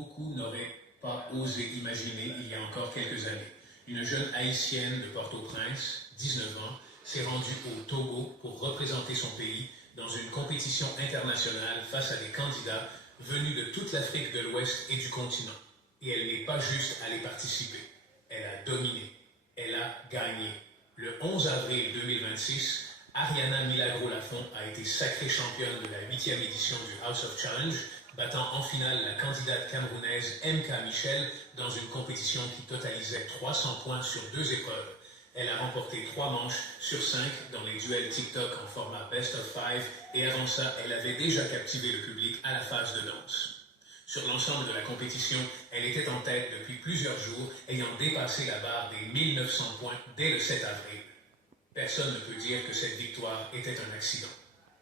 beaucoup n'auraient pas osé imaginer il y a encore quelques années. Une jeune haïtienne de Port-au-Prince, 19 ans, s'est rendue au Togo pour représenter son pays dans une compétition internationale face à des candidats venus de toute l'Afrique de l'Ouest et du continent. Et elle n'est pas juste allée participer, elle a dominé, elle a gagné. Le 11 avril 2026, Ariana Milagro Lafont a été sacrée championne de la 8e édition du House of Challenge, battant en finale la candidate camerounaise MK Michel dans une compétition qui totalisait 300 points sur 2 épreuves. Elle a remporté 3 manches sur 5 dans les duels TikTok en format Best of 5 et avant ça, elle avait déjà captivé le public à la phase de danse. Sur l'ensemble de la compétition, elle était en tête depuis plusieurs jours, ayant dépassé la barre des 1900 points dès le 7 avril. Personne ne peut dire que cette victoire était un accident.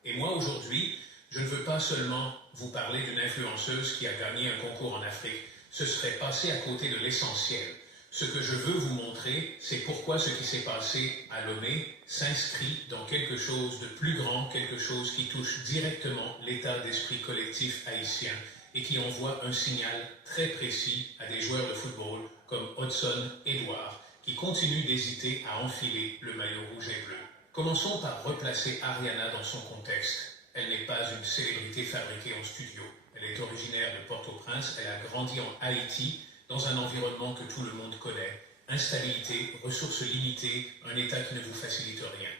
Et moi, aujourd'hui, je ne veux pas seulement vous parler d'une influenceuse qui a gagné un concours en Afrique. Ce serait passer à côté de l'essentiel. Ce que je veux vous montrer, c'est pourquoi ce qui s'est passé à Lomé s'inscrit dans quelque chose de plus grand, quelque chose qui touche directement l'état d'esprit collectif haïtien et qui envoie un signal très précis à des joueurs de football comme Hudson Edouard, qui continuent d'hésiter à enfiler le maillot rouge et bleu. Commençons par replacer Ariana dans son contexte. Elle n'est pas une célébrité fabriquée en studio. Elle est originaire de Port-au-Prince, elle a grandi en Haïti, dans un environnement que tout le monde connaît. Instabilité, ressources limitées, un état qui ne vous facilite rien.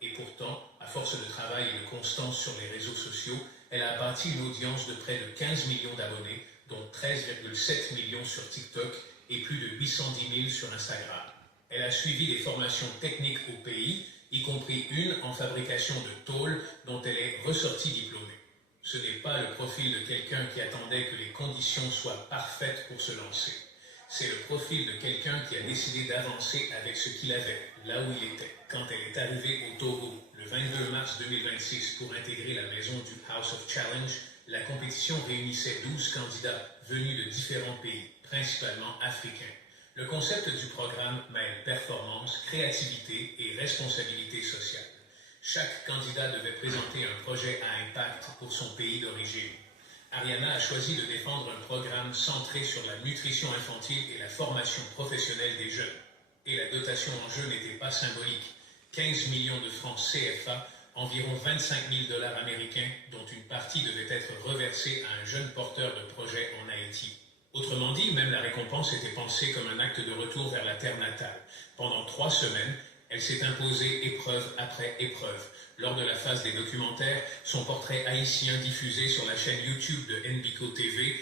Et pourtant, à force de travail et de constance sur les réseaux sociaux, elle a bâti une audience de près de 15 millions d'abonnés, dont 13,7 millions sur TikTok et plus de 810 000 sur Instagram. Elle a suivi des formations techniques au pays, y compris une en fabrication de tôle dont elle est ressortie diplômée. Ce n'est pas le profil de quelqu'un qui attendait que les conditions soient parfaites pour se lancer. C'est le profil de quelqu'un qui a décidé d'avancer avec ce qu'il avait, là où il était. Quand elle est arrivée au Togo, le 22 mars 2026, pour intégrer la maison du House of Challenge, la compétition réunissait 12 candidats venus de différents pays, principalement africains. Le concept du programme mêle performance, créativité et responsabilité sociale. Chaque candidat devait présenter un projet à impact pour son pays d'origine. Ariana a choisi de défendre un programme centré sur la nutrition infantile et la formation professionnelle des jeunes. Et la dotation en jeu n'était pas symbolique. 15 millions de francs CFA, environ 25 000 $ américains, dont une partie devait être reversée à un jeune porteur de projet en Haïti. Autrement dit, même la récompense était pensée comme un acte de retour vers la terre natale. Pendant 3 semaines, elle s'est imposée épreuve après épreuve. Lors de la phase des documentaires, son portrait haïtien diffusé sur la chaîne YouTube de NBICO TV